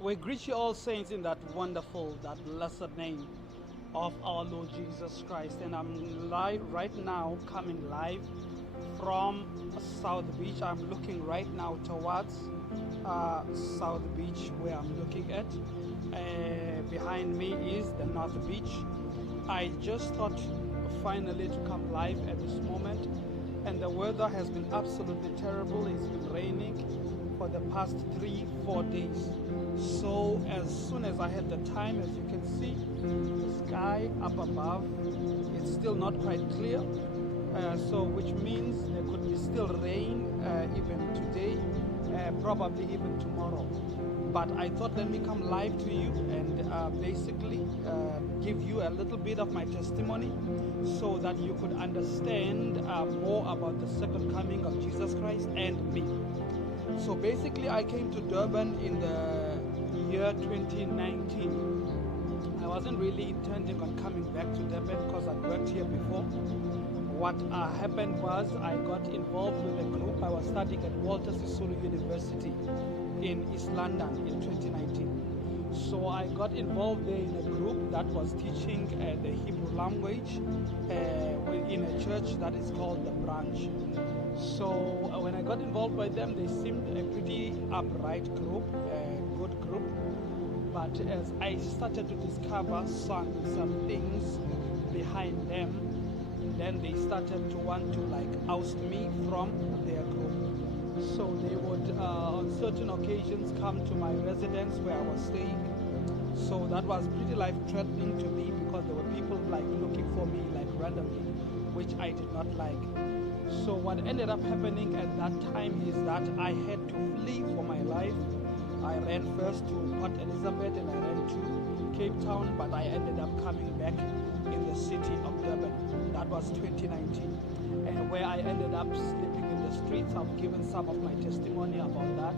We greet you all saints in that wonderful, that blessed name of our Lord Jesus Christ. And I'm live right now, coming live from South Beach. I'm looking right now towards South Beach, where I'm looking at. Behind me is the North Beach. I just thought finally to come live at this moment, and the weather has been absolutely terrible. It's been raining for the past 3-4 days. So as soon as I had the time, as you can see, the sky up above, it's still not quite clear. So which means there could be still rain even today, probably even tomorrow. But I thought, let me come live to you and basically give you a little bit of my testimony so that you could understand more about the second coming of Jesus Christ and me. So basically I came to Durban in the year 2019. I wasn't really intending on coming back to Durban because I'd worked here before. What happened was I got involved with a group. I was studying at Walter Sisulu University in East London in 2019. So I got involved there in a group that was teaching the Hebrew language in a church that is called The Branch. So when I got involved by them, they seemed a pretty upright group, a good group. But as I started to discover some things behind them, then they started to want to oust me from their group. So they would on certain occasions come to my residence where I was staying. So that was pretty life-threatening to me because there were people looking for me randomly, which I did not like. So what ended up happening at that time is that I had to flee for my life. I ran first to Port Elizabeth and I ran to Cape Town, but I ended up coming back in the city of Durban. That was 2019. And where I ended up sleeping in the streets, I've given some of my testimony about that.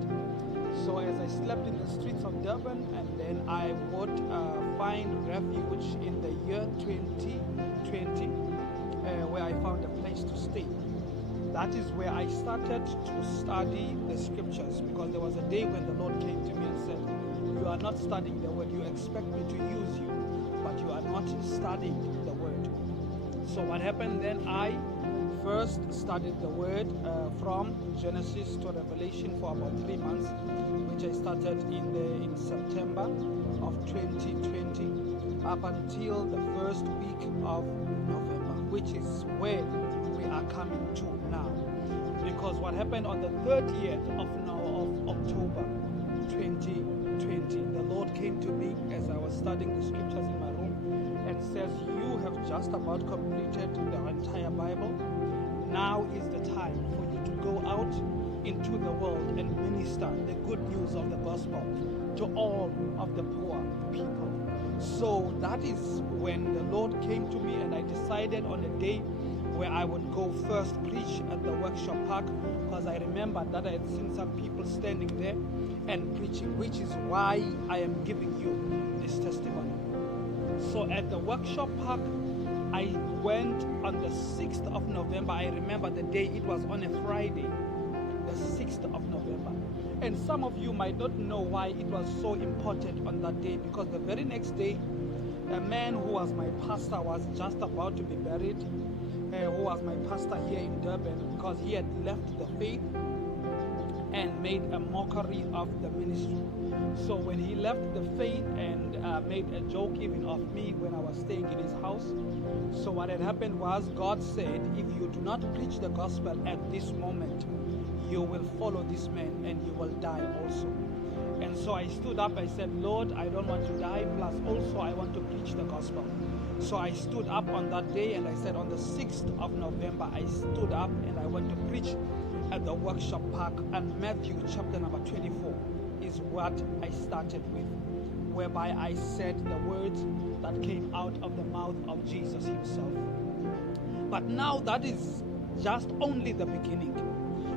So as I slept in the streets of Durban, and then I would find refuge in the year 2020, where I found a place to stay. That is where I started to study the scriptures, because there was a day when the Lord came to me and said, you are not studying the word. You expect me to use you, but you are not studying the word. So what happened then, I first studied the word from Genesis to Revelation for about 3 months, which I started in September of 2020 up until the first week of November, which is where we are coming to now. Because what happened on the 30th of October 2020, the Lord came to me as I was studying the scriptures in my room and says, you have just about completed the entire Bible. Now is the time for you to go out into the world and minister the good news of the gospel to all of the poor people. So that is when the Lord came to me, and I decided on a day where I would go first preach at the workshop park, because I remembered that I had seen some people standing there and preaching, which is why I am giving you this testimony. So at the workshop park, I went on the 6th of November. I remember the day, it was on a Friday, the 6th of November. And some of you might not know why it was so important on that day, because the very next day, a man who was my pastor was just about to be buried, who was my pastor here in Durban, because he had left the faith and made a mockery of the ministry. So when he left the faith and made a joke even of me when I was staying in his house, so what had happened was, God said, if you do not preach the gospel at this moment, you will follow this man and you will die also. And so I stood up, I said, Lord, I don't want to die, plus also I want to preach the gospel. So I stood up on that day and I said, on the 6th of November, I stood up and I went to preach at the workshop park, and Matthew chapter number 24 is what I started with, whereby I said the words that came out of the mouth of Jesus himself. But now that is just only the beginning,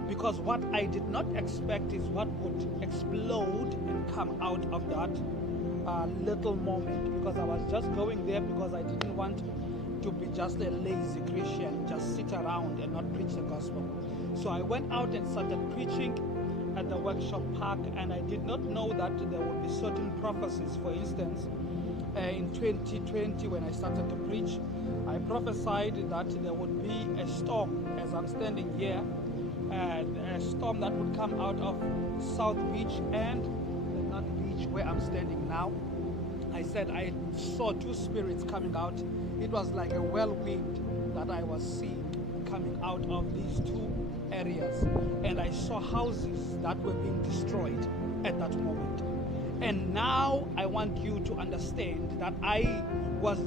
because what I did not expect is what would explode and come out of that little moment, because I was just going there because I didn't want to be just a lazy Christian, just sit around and not preach the gospel. So I went out and started preaching at the workshop park, and I did not know that there would be certain prophecies. For instance, in 2020, when I started to preach, I prophesied that there would be a storm as I'm standing here, a storm that would come out of South Beach and the North Beach where I'm standing now. I said I saw two spirits coming out. It was like a whirlwind that I was seeing coming out of these two areas, and I saw houses that were being destroyed at that moment. And now I want you to understand that I was